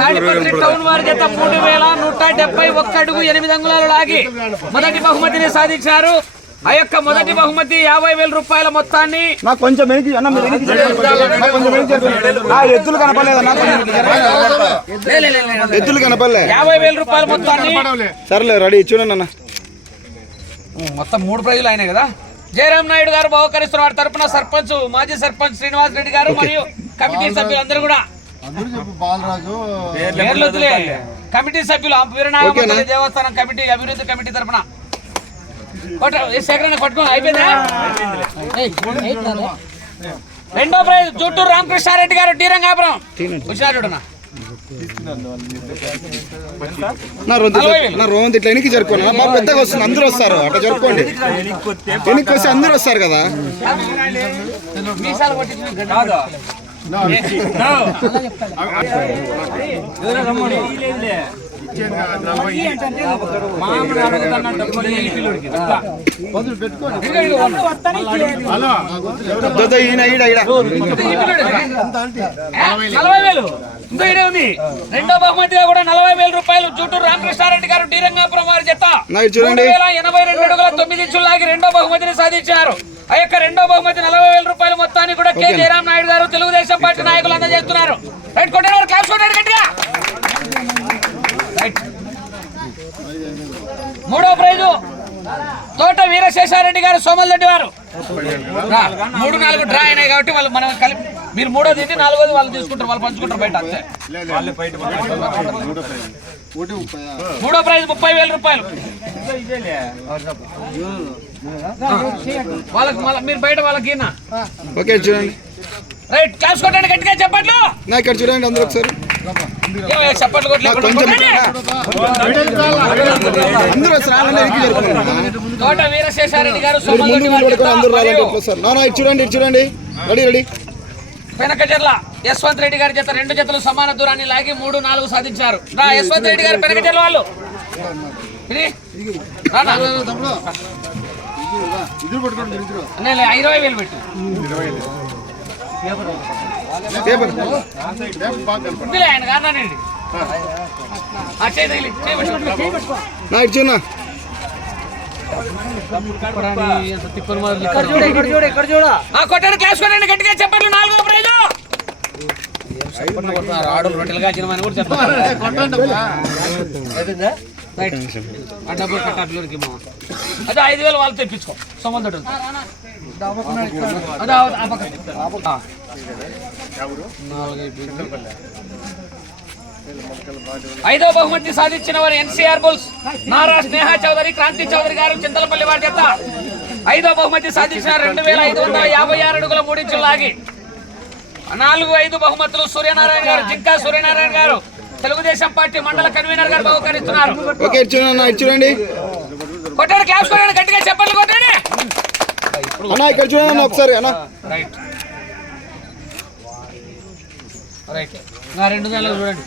Tadipatri town వారి జత మూడు వేల నూట డెబ్బై ఒక్క అడుగు ఎనిమిది అంగుళాలు లాగి మొదటి బహుమతిని సాధించారు. ఆ యొక్క మొదటి బహుమతి యాభై వేల రూపాయల మొత్తాన్ని నాకు కొంచెం ఎద్దులు కనపడలేదు. ఎద్దులు కనపడలే. యాభై వేల రూపాయల మొత్తాన్ని సర్లే రెడీ చూడండి అన్న. మొత్తం మూడు ప్రైజులు అయినాయి కదా. జయరాం నాయుడు గారు బహుకరిస్తున్న వారి తరపున సర్పంచ్ మాజీ సర్పంచ్ శ్రీనివాస్ రెడ్డి గారు మరియు కమిటీ సభ్యులందరూ కూడా అందరూ చెప్పు బాలరాజు. పేర్లు వదిలే. కమిటీ సభ్యులు వీరనాగపల్లి దేవస్థానం కమిటీ అభివృద్ధి కమిటీ ఈ సేకరణ కొట్టుకో అయిపోయిందా? రెండో ప్రైజ్ చుట్టూరు రామకృష్ణారెడ్డి గారు టీ రంగాపురం. వచ్చినారు నా రోంత ఇట్లా వెనక్కి జరుపుకోండి. బాగా పెద్దగా వస్తుంది అందరూ వస్తారు అట్లా జరుపుకోండి. వెనక్కి వస్తే అందరూ వస్తారు కదా. నలభై వేలు. ఇంకో ఇడే ఉంది. రెండో బహుమతిగా కూడా నలభై వేల రూపాయలు జూటూరు రామకృష్ణారెడ్డి గారు టీ రంగాపురం వారి జత. వేల ఎనభై రెండు అడుగుల తొమ్మిది ఇంచులు లాగి రెండో బహుమతిని సాధించారు. ఆ యొక్క రెండో బహుమతి నలభై వేల రూపాయల మొత్తాన్ని కూడా కె. జయరాం నాయుడు గారు తెలుగుదేశం పార్టీ నాయకులు అందజేస్తున్నారు. రైట్ క్లాస్ కొట్టాడు గట్టిగా. రైట్. మూడో ప్రైజు తోట వీరశేషారెడ్డి గారు సోమల్ వారు. మూడు నాలుగు డ్రా అయినాయి కాబట్టి వాళ్ళు మనం కలిపి మీరు మూడోది ఇది నాలుగోది వాళ్ళు తీసుకుంటారు వాళ్ళు పంచుకుంటారు బయట అంతే. మూడో ప్రైజ్ ముప్పై వేల రూపాయలు. వాళ్ళకి మళ్ళీ మీరు బయట వాళ్ళకి. ఓకే చూడండి. రైట్ క్లాస్ కొట్టండి గట్టిగా చెప్పట్లు. నా ఇక్కడ చూడండి అందరూ ఒకసారి. చప్పట్లు కొట్టండి. అందరూ అన్న. తోట వీరశేషారెడ్డి గారు అందరూ రావాలంటే నా నా ఇటు చూడండి ఇటు చూడండి. Ready ready. పెనకచెర్ల యశ్వంత్ రెడ్డి గారి జత రెండు జతలు సమాన దూరాన్ని లాగి మూడు నాలుగు సాధించారు. రా యశ్వంత్ రెడ్డి గారు పెనకచెర్ల వాళ్ళు. ఇరవై వేలు పెట్టు ఆయన కొట్టండి క్లాస్ కొట్టండి గట్టిగా చెప్పండి నాలుగో ప్రైజ్ ఆడు రొట్టెలు కాచిన కూడా చెప్పాలి డబ్బులు అదే ఐదు వేలు వాళ్ళు తెప్పించుకో అదే. ఐదో బహుమతి సాధించిన వారు ఎన్సీఆర్ బుల్స్ నారా స్నేహ చౌదరి క్రాంతి చౌదరి గారు చింతలపల్లి వారి చేత ఐదో బహుమతి సాధించిన రెండు వేల ఐదు వందల యాభై ఆరు అడుగుల మూడించులు లాగి. నాలుగు ఐదు బహుమతులు సూర్యనారాయణ గారు జింకా సూర్యనారాయణ గారు. తెలుగుదేశం పార్టీ మండల కన్వీనర్ గారు బహుకరిస్తున్నారు. చూడండి కొట్టండి క్లాస్ కొట్టండి గట్టిగా చెప్పండి కొట్టండి. అన్న ఇక్కడ చూడండి అన్న ఒకసారి అన్న. రైట్. రైట్. రెండు నెలలు చూడండి.